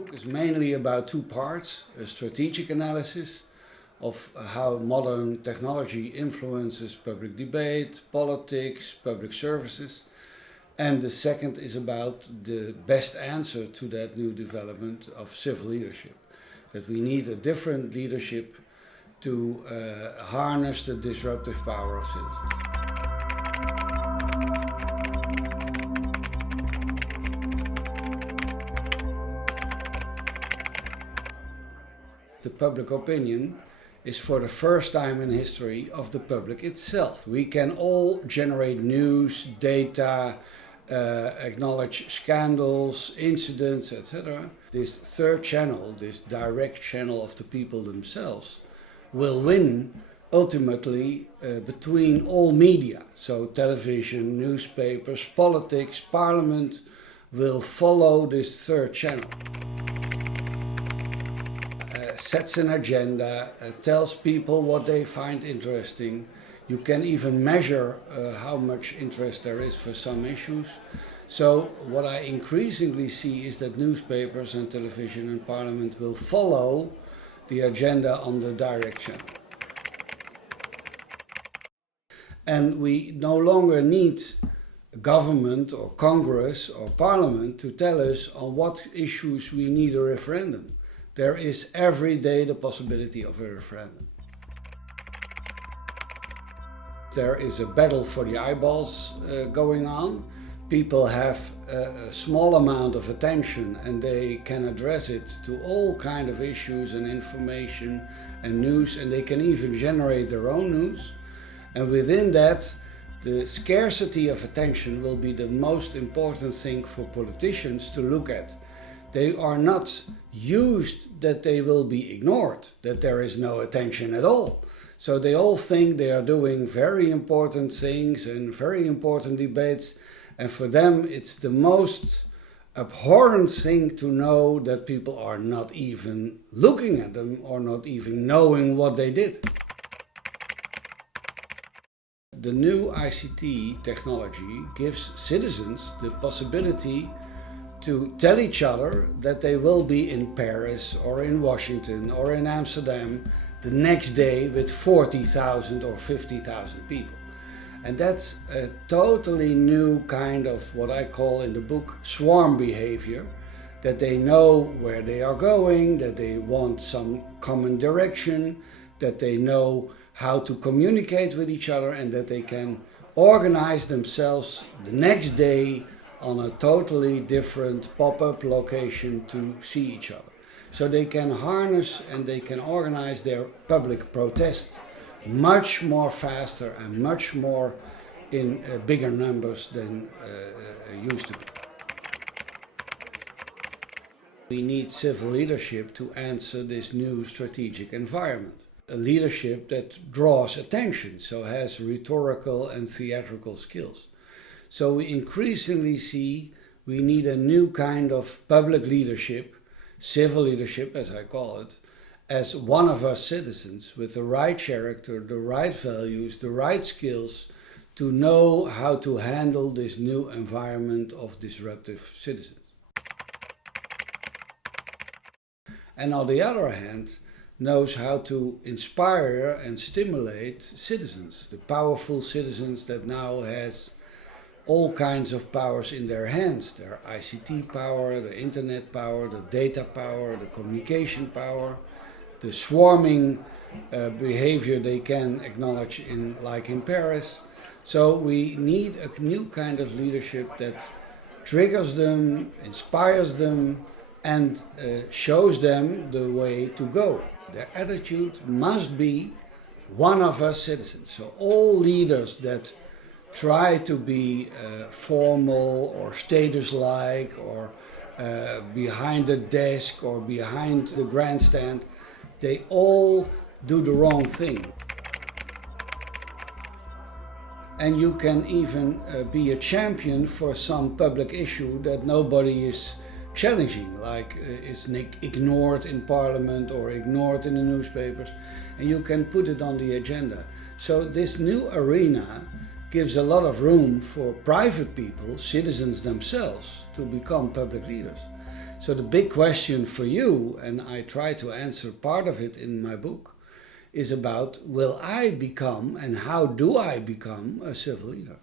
The book is mainly about two parts: a strategic analysis of how modern technology influences public debate, politics, public services. And the second is about the best answer to that new development of civil leadership. That we need a different leadership to harness the disruptive power of citizens. The public opinion is for the first time in history of the public itself. We can all generate news, data, acknowledge scandals, incidents, etc. This third channel, this direct channel of the people themselves, will win ultimately between all media. So television, newspapers, politics, parliament will follow this third channel. Sets an agenda, tells people what they find interesting. You can even measure how much interest there is for some issues. So what I increasingly see is that newspapers and television and parliament will follow the agenda on the direct channel. And we no longer need government or Congress or parliament to tell us on what issues we need a referendum. There is every day the possibility of a referendum. There is a battle for the eyeballs going on. People have a small amount of attention and they can address it to all kinds of issues and information and news, and they can even generate their own news. And within that, the scarcity of attention will be the most important thing for politicians to look at. They are not used that they will be ignored, that there is no attention at all. So they all think they are doing very important things and very important debates, and for them it's the most abhorrent thing to know that people are not even looking at them or not even knowing what they did. The new ICT technology gives citizens the possibility to tell each other that they will be in Paris or in Washington or in Amsterdam the next day with 40,000 or 50,000 people. And that's a totally new kind of what I call in the book swarm behavior, that they know where they are going, that they want some common direction, that they know how to communicate with each other, and that they can organize themselves the next day on a totally different pop-up location to see each other. So they can harness and they can organize their public protest much more faster and much more in bigger numbers than used to be. We need civil leadership to answer this new strategic environment. A leadership that draws attention, so has rhetorical and theatrical skills. So we increasingly see we need a new kind of public leadership, civil leadership as I call it, as one of us citizens with the right character, the right values, the right skills to know how to handle this new environment of disruptive citizens. And on the other hand, knows how to inspire and stimulate citizens, the powerful citizens that now has all kinds of powers in their hands, their ICT power, the internet power, the data power, the communication power, the swarming behavior they can acknowledge like in Paris. So we need a new kind of leadership that triggers them, inspires them, and shows them the way to go. Their attitude must be one of us citizens. So all leaders that try to be formal or status-like or behind the desk or behind the grandstand, they all do the wrong thing. And you can even be a champion for some public issue that nobody is challenging, like it's ignored in parliament or ignored in the newspapers, and you can put it on the agenda. So this new arena gives a lot of room for private people, citizens themselves, to become public leaders. So the big question for you, and I try to answer part of it in my book, is about, will I become and how do I become a civil leader?